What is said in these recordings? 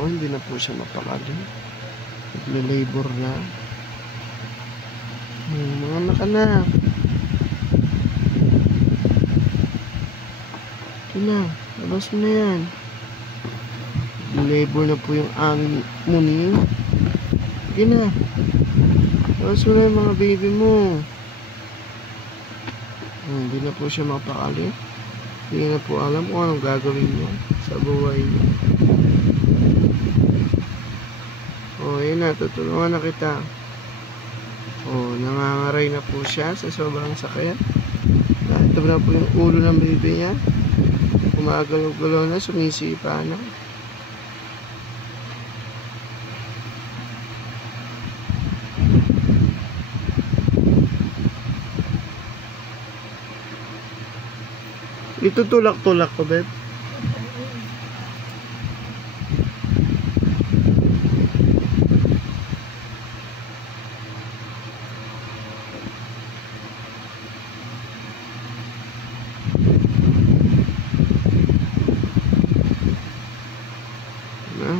po, hindi na po siya mapakali. Nagle-labor na. Mga anak. Ito na, labas mo na yan. Nagle-labor na po yung angin mo niyo. Sige na. Labas mo na yung mga baby mo. Hindi na po siya mapakali. Hindi na po alam kung anong gagawin niya sa buhay niya. Yun na, tutulungan na kita. Nangangaray na po siya sa sobrang sakit. Ito na po yung ulo ng baby niya. Gumagalaw-galaw na, sumisipa na. Ito tulak-tulak ko, babe.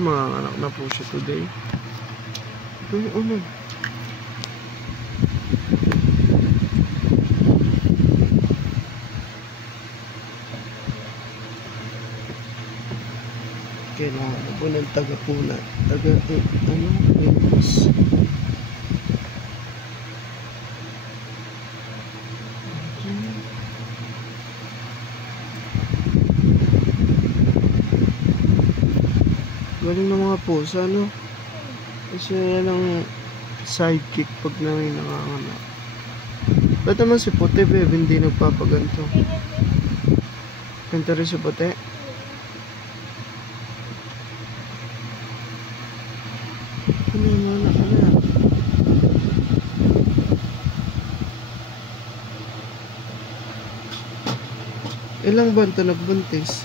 Mga anak na po siya today. Ito kailangan po ng taga-puna. Imus. Galing ng mga pusa, no? Kasi yan ang sidekick pag na may nanganganak. Ba't naman si puti, babe, hindi nagpapaganto? Ganto rin si puti? Ilang buwan ito nagbuntis?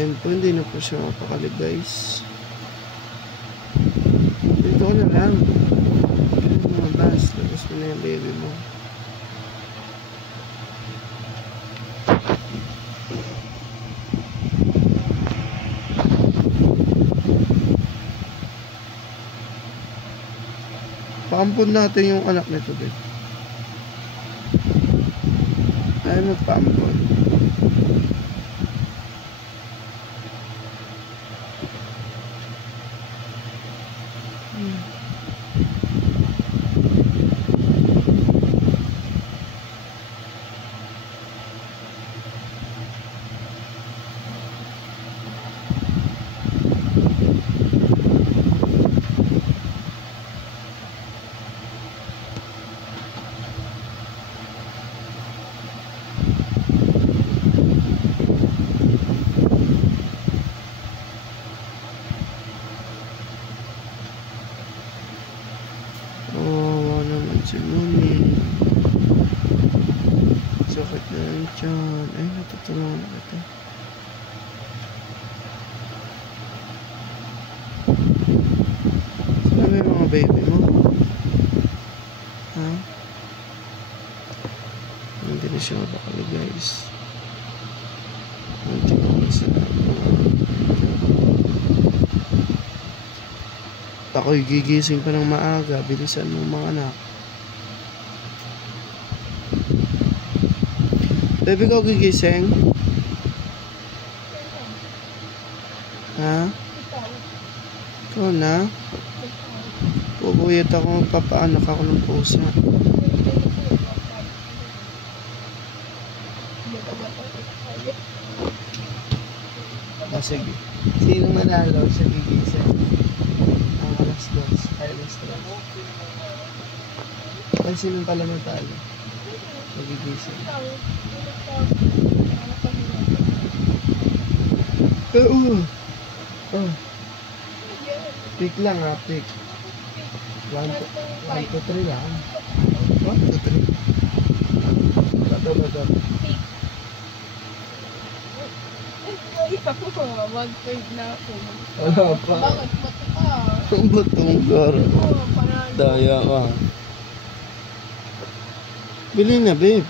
Yan po, hindi na po siya mapakali, guys. Dito ko na lang. Labas mo na yung baby mo. Paampun natin yung anak nito, babe. Ay, magpaampun. Si Muni. Sakit na rin dyan. Ay, natutulungan na ito. Saan ba yung mga baby mo? Ha? Hindi na siya mapakali, guys. Hindi ko masarap. Ako'y gigising pa ng maaga. Bilisan mo mga anak. Baby ko gigising? Ha? Ikaw na? Pupuyat ako, magpapaanak ako ng pusa. Sige. Sino manalo sa gigising? Ang alas 2. Alas 2. Ay, sino pala natalo? Magigising. Pick lang ha, pick. 1, 2, 3 lang. 1, 2, 3. Bato. Ako, 1/3 na ako. Wala pa. Bakit? Bato ka. Ang batong gar. Oo, panalo. Daya ka. Bili na, babe.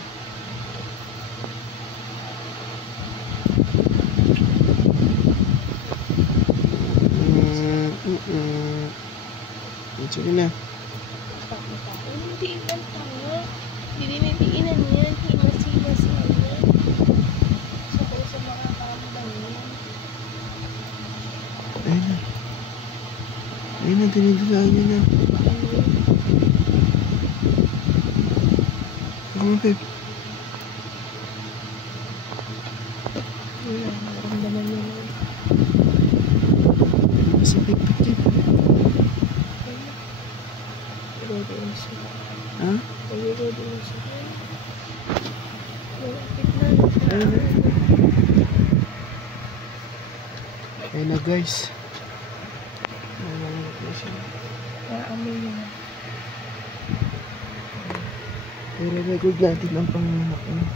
Sige na. Hindi ilan pa nga. Dininidiinan yan. Himas-himas yan. Gusto ko sa mga kamdangin. Ayun na. Ayun na, dinidilaan niya na. Ano, babe? Wala, naramdaman niya lang. Masakit pa, babe. Ready na siya. Ha? Ready na siya. Malapit na. Ayun na. Ayun na, guys. Malamot na siya. Naamoy niya. I-record natin ang panganak niya.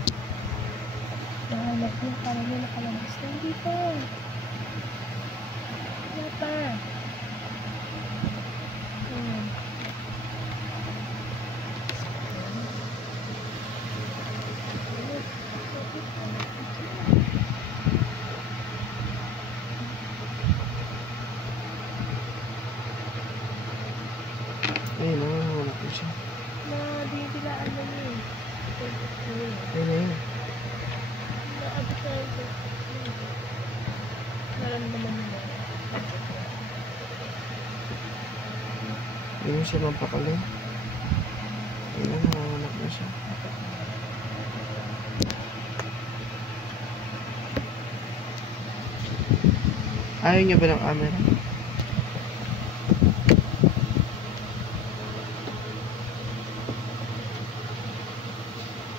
Nahanap niya para niya nakalabas na. Hindi pa. Wala pa. Ayun na, nanganak na siya. Nadidilaan na niya eh. Ayun na yun. Naabot na ito. Naramdaman niya. Ayun na siya mampakali. Ayun na, nanganak na siya. Ayaw niya ba ng camera?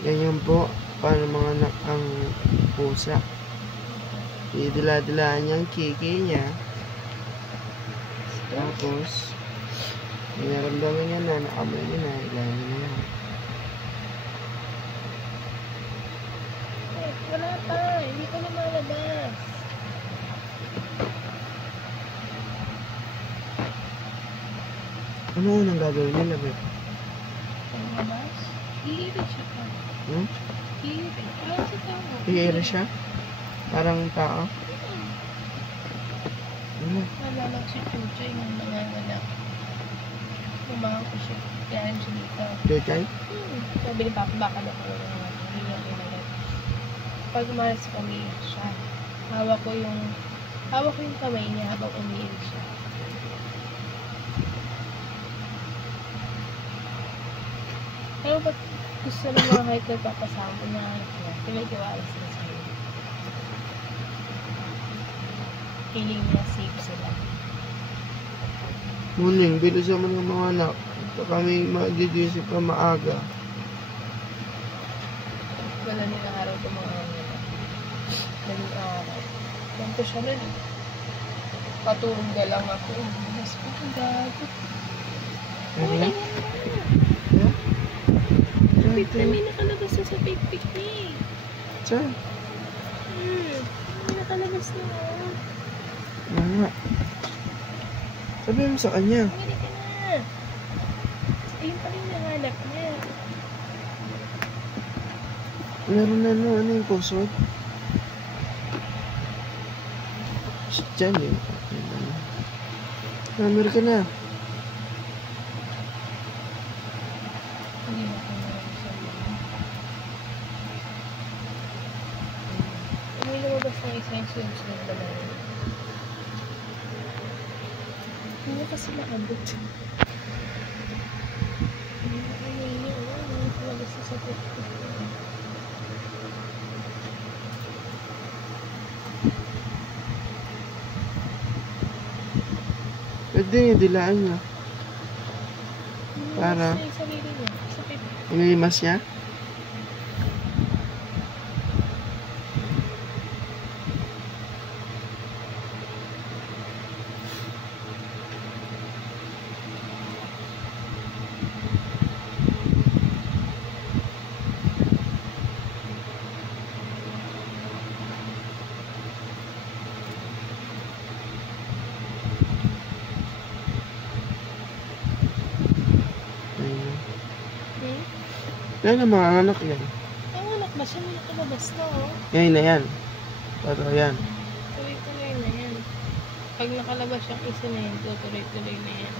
Ganyan po, paano mga anak ang pusa. Didila-dilaan niya ang kiki niya. Tapos, naramdaman niya na, naamoy niya na, ilahin niya na yan. Eh, wala pa. Hindi pa lumalabas. Ano unang gagawin nila, babe? Lumabas? Iirit siya pa. Hmm? Iirit. Parang sa tao. Iira siya? Parang tao? Ano? Nalala ko si Chuchay yung nanganganak. Lumahan ko siya. Kaya siya dito. Chuchay? Sabi ni Papa, baka na ko hindi niya kinagat. Pag umalis kami siya, hawak ko yung kamay niya habang umiiyak siya. Pero ba't gusto ng mga kahit nagpapasama na anak niya, pinag-iwala sila sa iyo. Feeling niya safe sila. Muling, bilisan mo ng mga anak. Ito kami magdidisip pa maaga. Wala nila araw itong mga nila. Daling araw. Ganito siya nun eh. Patungga lang ako. Mas parang gagot. Ano Uy, na? ayan na. Yeah? Pip na may nakalabas na sa pik-pik niya eh. Saan? May nakalabas na oh. Ano nga? Sabihin mo sa kanya. Pumili ka na. Ayun pa rin nahanap niya. Meron na ano yung kusot? Diyan eh. Number ka na. Hindi na ako naman sa iyo. May lumabas ng isa yung sunod na lang. Hindi kasi naabot. Hindi na kanya niya. Hindi lumabas na sa pik-pik. Pwede, dilaan niya. Para? Lumabas na yung sarili niya. Sa pik-pik. Inilimas niya? Yan ang mga anak yan. Ang anak ba siya? May nakalabas na, oh. Yan na yan. Totoo yan. Tuloy-tuloy na yan. Pag nakalabas yung isa na yan, tutuloy-tuloy na yan.